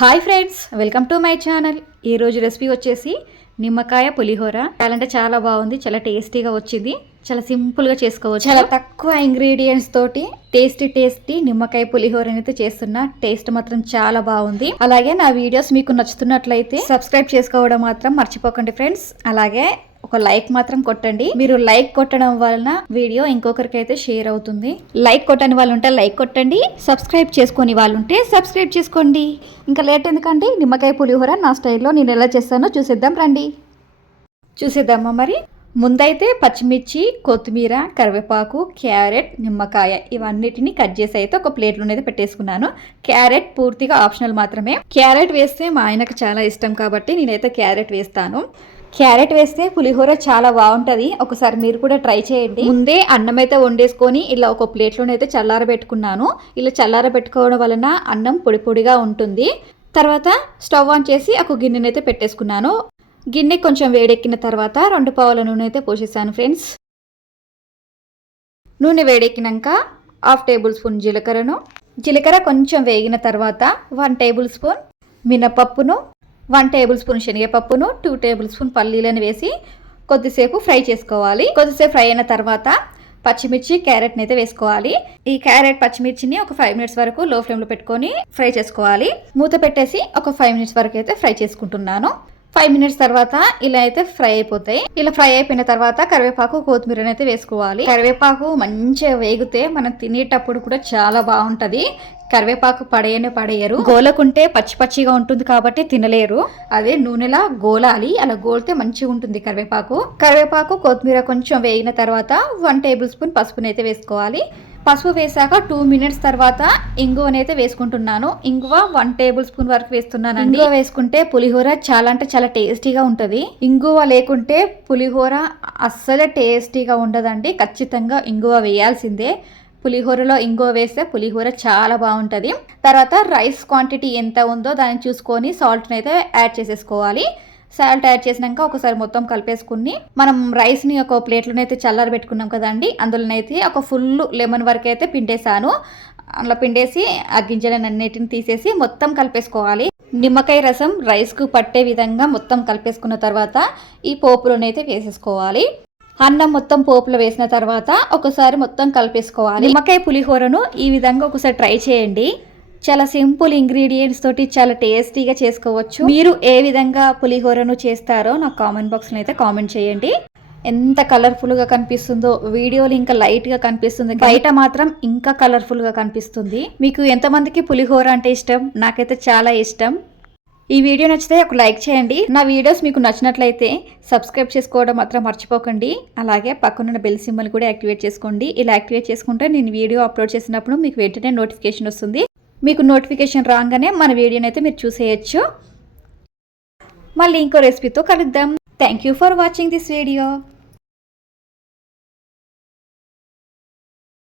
Hi friends, welcome to my channel. ఈరోజు recipe వచ్చేసి నిమ్మకాయ పులిహోర. చాలా బాగుంది, చాలా టేస్టీగా వచ్చింది. చాలా సింపుల్గా చేసుకోవచ్చు. చాలా తక్కువ ఇంగ్రీడియంట్స్ తోటి టేస్టీ నిమ్మకాయ పులిహోర అయితే చేస్తున్నా. టేస్ట్ మాత్రం చాలా బాగుంది. అలాగే నా వీడియోస్ మీకు నచ్చుతున్నట్లయితే సబ్స్క్రైబ్ చేసుకోవడం మాత్రం మర్చిపోకండి ఫ్రెండ్స్. అలాగే ఒక లైక్ మాత్రం కొట్టండి. మీరు లైక్ కొట్టడం వలన వీడియో ఇంకొకరికి అయితే షేర్ అవుతుంది. లైక్ కొట్టని వాళ్ళు ఉంటే లైక్ కొట్టండి, సబ్స్క్రైబ్ చేసుకొని వాళ్ళు ఉంటే సబ్స్క్రైబ్ చేసుకోండి. ఇంకా లేట్ ఎందుకండి, నిమ్మకాయ పులిహోర నా స్టైల్లో నేను ఎలా చేస్తానో చూసేద్దాం రండి. చూసేద్దామా మరి. ముందైతే పచ్చిమిర్చి, కొత్తిమీర, కరివేపాకు, క్యారెట్, నిమ్మకాయ ఇవన్నిటిని కట్ చేసి అయితే ఒక ప్లేట్లోనైతే పెట్టేసుకున్నాను. క్యారెట్ పూర్తిగా ఆప్షనల్ మాత్రమే. క్యారెట్ వేస్తే మా ఆయనకు చాలా ఇష్టం కాబట్టి నేనైతే క్యారెట్ వేస్తాను. క్యారెట్ వేస్తే పులిహోర చాలా బాగుంటుంది. ఒకసారి మీరు కూడా ట్రై చేయండి. ముందే అన్నం అయితే వండేసుకొని ఇలా ఒక ప్లేట్లోనైతే చల్లారబెట్టుకున్నాను. ఇలా చల్లారబెట్టుకోవడం వలన అన్నం పొడి పొడిగా ఉంటుంది. తర్వాత స్టవ్ ఆన్ చేసి ఒక గిన్నెనైతే పెట్టేసుకున్నాను. గిన్నె కొంచెం వేడెక్కిన తర్వాత 2 పావుల నూనె అయితే పోసేసాను ఫ్రెండ్స్. నూనె వేడెక్కినాక 1/2 టేబుల్ స్పూన్ జీలకర్ర కొంచెం వేగిన తర్వాత 1 టేబుల్ స్పూన్ మినపప్పును, 1 టేబుల్ స్పూన్ శనగపప్పును, 2 టేబుల్ స్పూన్ పల్లీలను వేసి కొద్దిసేపు ఫ్రై చేసుకోవాలి. కొద్దిసేపు ఫ్రై అయిన తర్వాత పచ్చిమిర్చి, క్యారెట్ని అయితే వేసుకోవాలి. ఈ క్యారెట్ పచ్చిమిర్చిని ఒక 5 మినిట్స్ వరకు లో ఫ్లేమ్లో పెట్టుకొని ఫ్రై చేసుకోవాలి. మూత పెట్టేసి ఒక 5 మినిట్స్ వరకు అయితే ఫ్రై చేసుకుంటున్నాను. 5 మినిట్స్ తర్వాత ఇలా అయితే ఫ్రై అయిపోతాయి. ఇలా ఫ్రై అయిపోయిన తర్వాత కరివేపాకు, కొత్తిమీరని అయితే వేసుకోవాలి. కరివేపాకు మంచిగా వేగితే మనం తినేటప్పుడు కూడా చాలా బాగుంటది. కరివేపాకు పడేయరు, గోలకుంటే పచ్చి పచ్చిగా ఉంటుంది కాబట్టి తినలేరు. అదే నూనెలా గోలాలి, అలా గోలితే మంచిగా ఉంటుంది కరివేపాకు, కొత్తిమీర కొంచెం వేగిన తర్వాత 1 టేబుల్ స్పూన్ పసుపునైతే వేసుకోవాలి. పసుపు వేసాక 2 మినిట్స్ తర్వాత ఇంగువనైతే వేసుకుంటున్నాను. ఇంగువ 1 టేబుల్ స్పూన్ వరకు వేస్తున్నాను. ఇంగువ వేసుకుంటే పులిహోర చాలా అంటే చాలా టేస్టీగా ఉంటుంది. ఇంగువ లేకుంటే పులిహోర అస్సలు టేస్టీగా ఉండదండి. ఖచ్చితంగా ఇంగువ వేయాల్సిందే. పులిహోరలో ఇంగువ వేస్తే పులిహోర చాలా బాగుంటుంది. తర్వాత రైస్ క్వాంటిటీ ఎంత ఉందో దాన్ని చూసుకొని సాల్ట్ని అయితే యాడ్ చేసేసుకోవాలి. సాల్ట్ యాడ్ చేసినాక ఒకసారి మొత్తం కలిపేసుకుని మనం రైస్ని ఒక ప్లేట్లోనైతే చల్లారి పెట్టుకున్నాం కదండి, అందులోనైతే ఒక ఫుల్ లెమన్ వరకు అయితే పిండేసాను. అలా పిండేసి ఆ గింజలన్నిటిని తీసేసి మొత్తం కలిపేసుకోవాలి. నిమ్మకాయ రసం రైస్కు పట్టే విధంగా మొత్తం కలిపేసుకున్న తర్వాత ఈ పోపులోనైతే వేసేసుకోవాలి. అన్నం మొత్తం పోపులో వేసిన తర్వాత ఒకసారి మొత్తం కలిపేసుకోవాలి. నిమ్మకాయ పులిహోరను ఈ విధంగా ఒకసారి ట్రై చేయండి. చాలా సింపుల్ ఇంగ్రీడియంట్స్ తోటి చాలా టేస్టీగా చేసుకోవచ్చు. మీరు ఏ విధంగా పులిహోరను చేస్తారో నాకు కామెంట్ బాక్స్లో అయితే కామెంట్ చేయండి. ఎంత కలర్ఫుల్గా కనిపిస్తుందో వీడియోలో ఇంకా లైట్గా కనిపిస్తుంది, బయట మాత్రం ఇంకా కలర్ఫుల్గా కనిపిస్తుంది. మీకు ఎంతమందికి పులిహోర అంటే ఇష్టం? నాకైతే చాలా ఇష్టం. ఈ వీడియో నచ్చితే ఒక లైక్ చేయండి. నా వీడియోస్ మీకు నచ్చినట్లయితే సబ్స్క్రైబ్ చేసుకోవడం మాత్రం మర్చిపోకండి. అలాగే పక్కనున్న బెల్ సింబల్ కూడా యాక్టివేట్ చేసుకోండి. ఇలా యాక్టివేట్ చేసుకుంటే నేను వీడియో అప్లోడ్ చేసినప్పుడు మీకు వెంటనే నోటిఫికేషన్ వస్తుంది. మీకు నోటిఫికేషన్ రాగానే మన వీడియోని అయితే మీరు చూసేయచ్చు. మళ్ళీ ఇంకో రెసిపీతో కలుద్దాం. Thank you for watching this video.